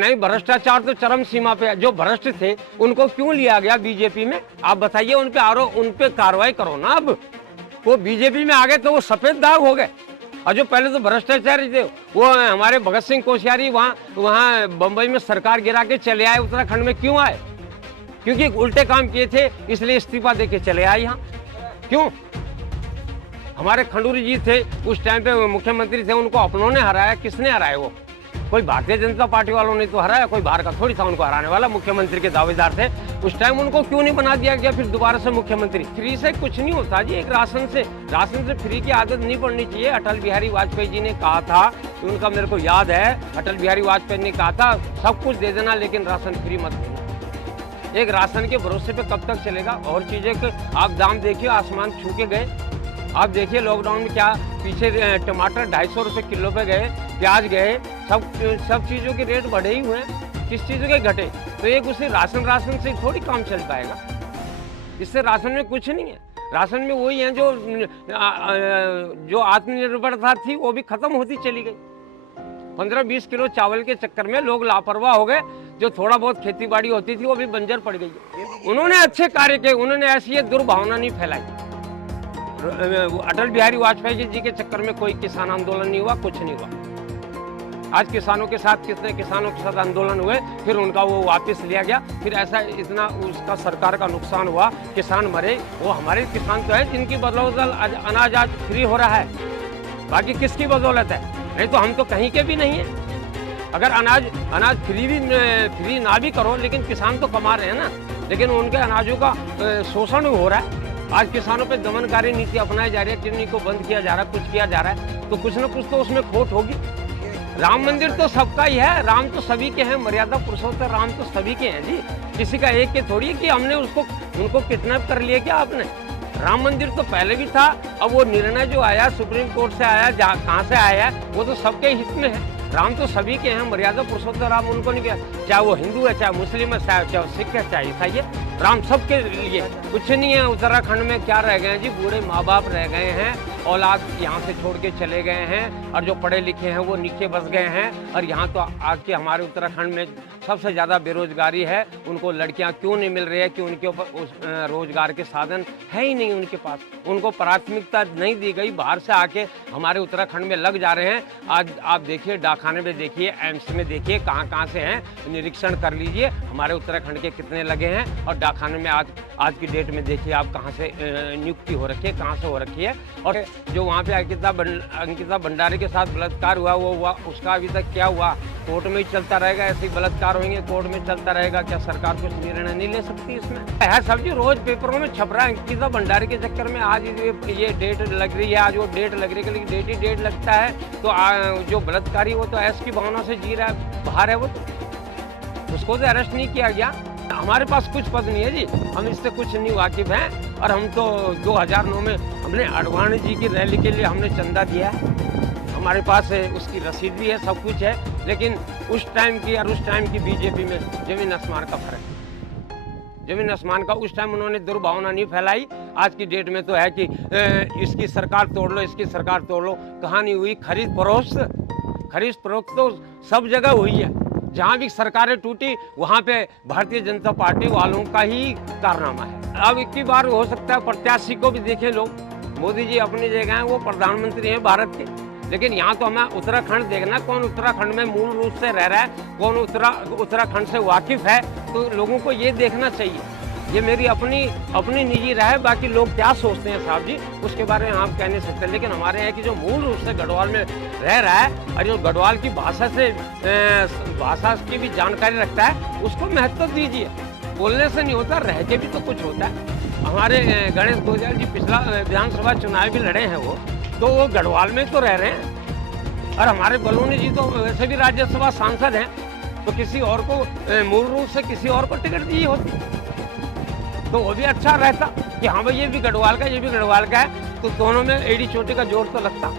नहीं, भ्रष्टाचार तो चरम सीमा पे है। जो भ्रष्ट थे उनको क्यों लिया गया बीजेपी में, आप बताइए। उन पे आरोप, उन पे कार्रवाई करो ना। अब वो बीजेपी में आ गए तो वो सफेद दाग हो गए, और जो पहले तो भ्रष्टाचारी थे वो हमारे भगत सिंह कोश्यारी वहाँ बंबई में सरकार गिरा के चले आए, उत्तराखंड में क्यों आए? क्योंकि उल्टे काम किए थे, इसलिए इस्तीफा देके चले आए यहाँ। क्यों? हमारे खंडूरी जी थे उस टाइम पे, मुख्यमंत्री थे, उनको अपनों ने हराया। किसने हराया? वो कोई भारतीय जनता पार्टी वालों ने तो हराया, कोई बाहर का थोड़ी था उनको हराने वाला। मुख्यमंत्री के दावेदार थे उस टाइम, उनको क्यों नहीं बना दिया गया फिर दोबारा से मुख्यमंत्री? फ्री से कुछ नहीं होता जी। एक राशन से फ्री की आदत नहीं पड़नी चाहिए। अटल बिहारी वाजपेयी जी ने कहा था, उनका मेरे को याद है, अटल बिहारी वाजपेयी ने कहा था सब कुछ दे देना लेकिन राशन फ्री मत देना। एक राशन के भरोसे पे कब तक चलेगा? और चीजें के आप दाम देखिए, आसमान छू के गए। आप देखिए लॉकडाउन में क्या पीछे टमाटर 250 रुपये किलो पे गए, प्याज गए, सब चीज़ों के रेट बढ़े ही हुए हैं। किस चीज़ों के घटे? तो एक उसे राशन से थोड़ी काम चल पाएगा। इससे राशन में कुछ नहीं है। राशन में वही है जो आत्मनिर्भरता थी वो भी खत्म होती चली गई। 15-20 किलो चावल के चक्कर में लोग लापरवाह हो गए। जो थोड़ा बहुत खेती बाड़ी होती थी वो भी बंजर पड़ गई। उन्होंने अच्छे कार्य किए, उन्होंने ऐसी दुर्भावना नहीं फैलाई। अटल बिहारी वाजपेयी जी के चक्कर में कोई किसान आंदोलन नहीं हुआ, कुछ नहीं हुआ। आज किसानों के साथ कितने किसानों के साथ आंदोलन हुए, फिर उनका वो वापस लिया गया। फिर ऐसा इतना उसका सरकार का नुकसान हुआ, किसान मरे। वो हमारे किसान तो है जिनकी बदौलत अनाज आज फ्री हो रहा है। बाकी किसकी बदौलत है? नहीं तो हम तो कहीं के भी नहीं है। अगर अनाज फ्री ना भी करो, लेकिन किसान तो कमा रहे हैं ना, लेकिन उनके अनाजों का शोषण हो रहा है। आज किसानों पे दमनकारी नीति अपनाई जा रही है, किन्हीं को बंद किया जा रहा है, कुछ किया जा रहा है, तो कुछ न कुछ तो उसमें खोट होगी। राम मंदिर तो सबका ही है, राम तो सभी के हैं, मर्यादा पुरुषोत्तम राम तो सभी के हैं जी, किसी का एक के थोड़ी है कि हमने उनको किडनैप कर लिया क्या आपने? राम मंदिर तो पहले भी था। अब वो निर्णय जो आया सुप्रीम कोर्ट से आया, कहाँ से आया है, वो तो सबके हित में है। राम तो सभी के हैं, मर्यादा पुरुषोत्तम राम उनको नहीं किया। चाहे वो हिंदू है, चाहे मुस्लिम है, चाहे वो सिख है, चाहे ईसाई है, राम सबके लिए। कुछ नहीं है। उत्तराखंड में क्या रह गए जी? बूढ़े माँ बाप रह गए हैं, औलाद यहाँ से छोड़ के चले गए हैं, और जो पढ़े लिखे हैं वो नीचे बस गए हैं। और यहाँ तो आके हमारे उत्तराखंड में सबसे ज़्यादा बेरोजगारी है। उनको लड़कियाँ क्यों नहीं मिल रही है? कि उनके ऊपर रोजगार के साधन है ही नहीं उनके पास, उनको प्राथमिकता नहीं दी गई। बाहर से आके हमारे उत्तराखंड में लग जा रहे हैं। आज आप देखिए, डाकखाने में देखिए, एम्स में देखिए, कहाँ से हैं, निरीक्षण कर लीजिए हमारे उत्तराखंड के कितने लगे हैं। और डाकखाने में आज की डेट में देखिए आप कहाँ से नियुक्ति हो रखी है, कहाँ से हो रखी है। और जो वहाँ पे अंकिता भंडारी के साथ बलात्कार हुआ, वो हुआ, उसका अभी तक क्या हुआ? कोर्ट में ही चलता रहेगा। ऐसे ही बलात्कार होंगे, कोर्ट में चलता रहेगा। क्या सरकार कुछ निर्णय नहीं ले सकती इसमें? है सब जी, रोज पेपरों में छप रहा है। अंकिता भंडारी के चक्कर में आज ये डेट लग रही है, आज वो डेट लग रही है, लेकिन डेट ही डेट लगता है। तो जो बलात्कारी वो तो ऐश की भावना से जी रहा है, बाहर है वो, तो उसको तो अरेस्ट नहीं किया गया। हमारे पास कुछ पद नहीं है जी, हम इससे कुछ नहीं वाकिफ हैं। और हम तो 2009 में हमने आडवाणी जी की रैली के लिए हमने चंदा दिया है, हमारे पास है, उसकी रसीद भी है, सब कुछ है। लेकिन उस टाइम की और उस टाइम की बीजेपी में जमीन आसमान का फर्क है। जमीन आसमान का। उस टाइम उन्होंने दुर्भावना नहीं फैलाई। आज की डेट में तो है कि इसकी सरकार तोड़ लो, इसकी सरकार तोड़ लो। कहानी हुई खरीद फरोख्त तो सब जगह हुई है। जहाँ भी सरकारें टूटी वहाँ पे भारतीय जनता पार्टी वालों का ही कारनामा है। अब एक ही बार हो सकता है प्रत्याशी को भी देखें लोग। मोदी जी अपनी जगह हैं, वो प्रधानमंत्री हैं भारत के, लेकिन यहाँ तो हमें उत्तराखंड देखना, कौन उत्तराखंड में मूल रूप से रह रहा है, कौन उत्तराखंड से वाकिफ है। तो लोगों को ये देखना चाहिए। ये मेरी अपनी निजी राय है, बाकी लोग क्या सोचते हैं साहब जी उसके बारे में आप कह नहीं सकते। लेकिन हमारे यहाँ की जो मूल रूप से गढ़वाल में रह रहा है और जो गढ़वाल की भाषा की भी जानकारी रखता है, उसको महत्व दीजिए। बोलने से नहीं होता, रह के भी तो कुछ होता है। हमारे गणेश गोयल जी पिछला विधानसभा चुनाव भी लड़े हैं, वो गढ़वाल में तो रह रहे हैं। और हमारे बलूनी जी तो वैसे भी राज्यसभा सांसद हैं, तो किसी और को मूल रूप से किसी और को टिकट दी होती तो वो भी अच्छा रहता कि हाँ भाई ये भी गढ़वाल का, ये भी गढ़वाल का है, तो दोनों में एड़ी चोटी का जोर तो लगता।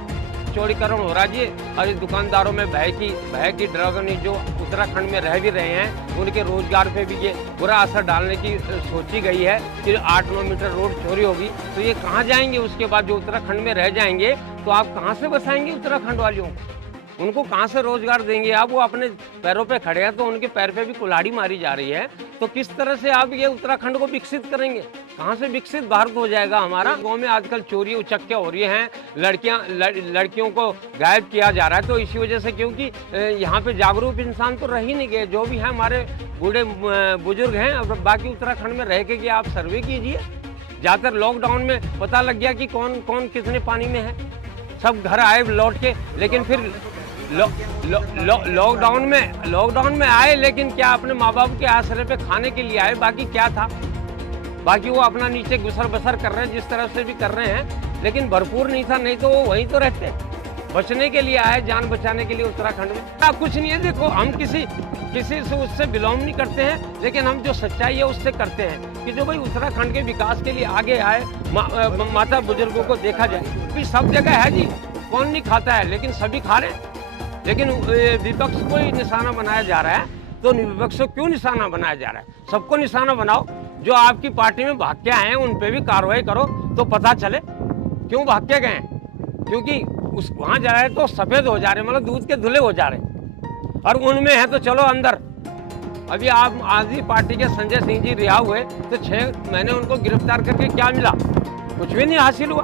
चौड़ीकरण हो रहा जी, और इस दुकानदारों में भय की ड्रागनी जो उत्तराखंड में रह भी रहे हैं, उनके रोजगार पे भी ये बुरा असर डालने की सोची गई है कि 8-9 मीटर रोड चोरी होगी तो ये कहाँ जाएंगे? उसके बाद जो उत्तराखंड में रह जाएंगे तो आप कहाँ से बसाएंगे उत्तराखंड वालियों को? उनको कहाँ से रोजगार देंगे आप? वो अपने पैरों पे खड़े हैं तो उनके पैर पे भी कुल्हाड़ी मारी जा रही है। तो किस तरह से आप ये उत्तराखंड को विकसित करेंगे? कहाँ से विकसित भारत हो जाएगा हमारा? गाँव में आजकल चोरी उचक्के हो रही हैं, लड़कियों को गायब किया जा रहा है। तो इसी वजह से, क्योंकि यहाँ पे जागरूक इंसान तो रह ही नहीं गए। जो भी है हमारे बूढ़े बुजुर्ग हैं। अब बाकी उत्तराखंड में रह के आप सर्वे कीजिए। ज़्यादातर लॉकडाउन में पता लग गया कि कौन कौन कितने पानी में है। सब घर आए लौट के, लेकिन फिर लॉकडाउन में आए, लेकिन क्या अपने माँ बाप के आश्रय पे खाने के लिए आए? बाकी क्या था? बाकी वो अपना नीचे गुसर बसर कर रहे हैं, जिस तरह से भी कर रहे हैं, लेकिन भरपूर नहीं था। नहीं तो वो वहीं तो रहते। बचने के लिए आए, जान बचाने के लिए उत्तराखंड में। कुछ नहीं है। देखो, हम किसी से उससे बिलोंग नहीं करते हैं, लेकिन हम जो सच्चाई है उससे करते हैं कि जो भाई उत्तराखंड के विकास के लिए आगे आए, माता बुजुर्गों को देखा जाए। कि सब जगह है जी, कौन नहीं खाता है, लेकिन सभी खा रहे हैं। लेकिन विपक्ष को ही निशाना बनाया जा रहा है। तो विपक्ष को क्यों निशाना बनाया जा रहा है? सबको निशाना बनाओ। जो आपकी पार्टी में भाग के आए हैं उन पे भी कार्रवाई करो, तो पता चले क्यों भाग के गए। क्योंकि वहां जा रहे तो सफेद हो जा रहे, मतलब दूध के धुले हो जा रहे, और उनमें है तो चलो अंदर। अभी आप आदमी पार्टी के संजय सिंह जी रिहा हुए, तो 6 महीने उनको गिरफ्तार करके क्या मिला? कुछ भी नहीं हासिल हुआ।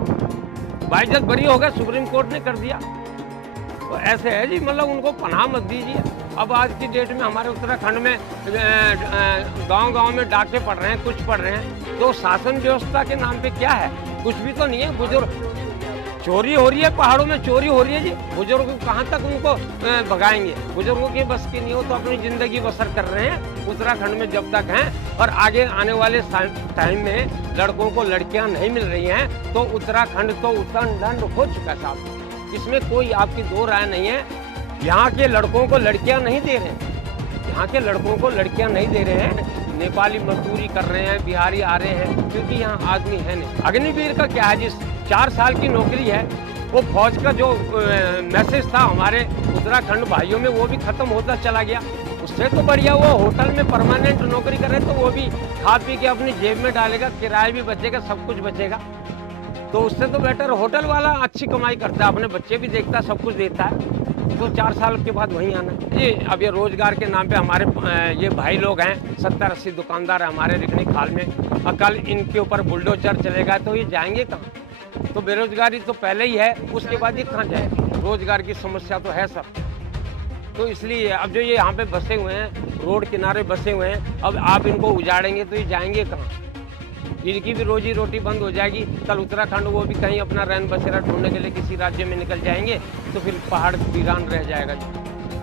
बाइज्जत बरी हो गए, सुप्रीम कोर्ट ने कर दिया। तो ऐसे है जी, मतलब उनको पनाह मत दीजिए। अब आज की डेट में हमारे उत्तराखंड में गांव-गांव में डाके पड़ रहे हैं, कुछ पड़ रहे हैं। तो शासन व्यवस्था के नाम पे क्या है? कुछ भी तो नहीं है। बुजुर्ग चोरी हो रही है, पहाड़ों में चोरी हो रही है जी। बुजुर्ग कहाँ तक उनको भगाएंगे? बुजुर्गों की बस की नहीं हो तो अपनी जिंदगी बसर कर रहे हैं उत्तराखंड में जब तक हैं। और आगे आने वाले टाइम में लड़कों को लड़कियां नहीं मिल रही हैं, तो उत्तराखंड तो उत्तराखंड हो चुका है साहब। इसमें कोई आपकी दो राय नहीं है। यहाँ के लड़कों को लड़कियां नहीं दे रहे हैं। यहाँ के लड़कों को लड़कियां नहीं दे रहे हैं। नेपाली मजदूरी कर रहे हैं, बिहारी आ रहे हैं, क्योंकि यहाँ आदमी है नहीं। अग्निवीर का क्या है? जिस 4 साल की नौकरी है, वो फौज का जो मैसेज था हमारे उत्तराखंड भाइयों में, वो भी खत्म होता चला गया। उससे तो बढ़िया वो होटल में परमानेंट नौकरी करे, तो वो भी खा पी के अपनी जेब में डालेगा, किराया भी बचेगा, सब कुछ बचेगा। तो उससे तो बेटर होटल वाला अच्छी कमाई करता है, अपने बच्चे भी देखता है, सब कुछ देता है। तो 4 साल के बाद वहीं आना ये। अब ये रोजगार के नाम पे हमारे ये भाई लोग हैं, 70-80 दुकानदार है हमारे रिखणी खाल में। और कल इनके ऊपर बुलडोजर चलेगा तो ये जाएंगे कहाँ? तो बेरोजगारी तो पहले ही है, उसके बाद ये कहाँ जाए? रोजगार की समस्या तो है सब। तो इसलिए अब जो ये यहाँ पे बसे हुए हैं, रोड किनारे बसे हुए हैं, अब आप इनको उजाड़ेंगे तो ये जाएंगे कहाँ? इनकी भी रोजी रोटी बंद हो जाएगी। कल उत्तराखंड वो भी कहीं अपना रैन बसेरा ढूंढने के लिए किसी राज्य में निकल जाएंगे, तो फिर पहाड़ वीरान रह जाएगा।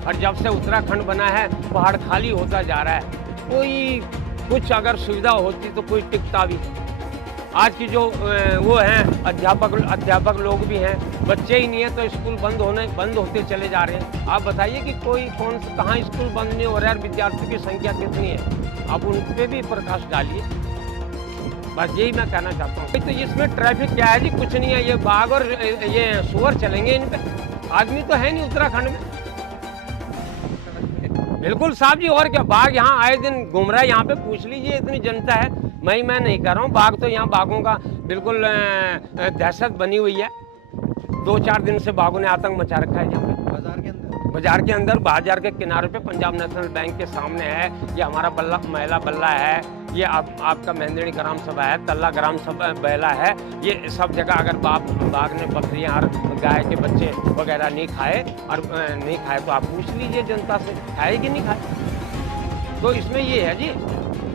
और जब से उत्तराखंड बना है, पहाड़ खाली होता जा रहा है। कोई कुछ अगर सुविधा होती तो कोई टिकता भी। आज की जो वो हैं अध्यापक लोग भी हैं, बच्चे ही नहीं है तो स्कूल बंद होते चले जा रहे हैं। आप बताइए कि कहाँ स्कूल बंद नहीं हो रहा है, विद्यार्थियों की संख्या कितनी है? आप उन पर भी प्रकाश डालिए। बस यही मैं कहना चाहता हूँ। तो इसमें ट्रैफिक क्या है जी? कुछ नहीं है। ये बाघ और ये सुअर चलेंगे इन पे, आदमी तो है नहीं उत्तराखंड में। बिल्कुल साहब जी, और क्या? बाघ यहाँ आए दिन घूम रहा है। यहाँ पे पूछ लीजिए, इतनी जनता है। मैं नहीं कर रहा हूँ। बाघ तो यहाँ बाघों का बिल्कुल दहशत बनी हुई है। 2-4 दिन से बाघों ने आतंक मचा रखा है यहाँ पे। बाजार के किनारे पे पंजाब नेशनल बैंक के सामने है। ये हमारा महिला बल्ला है। ये आपका महेंद्रणी ग्राम सभा है, तल्ला ग्राम सभा बेला है। ये सब जगह अगर बाघ ने बकरियां और गाय के बच्चे वगैरह नहीं खाए तो आप पूछ लीजिए जनता से, खाए कि नहीं खाए। तो इसमें ये है जी,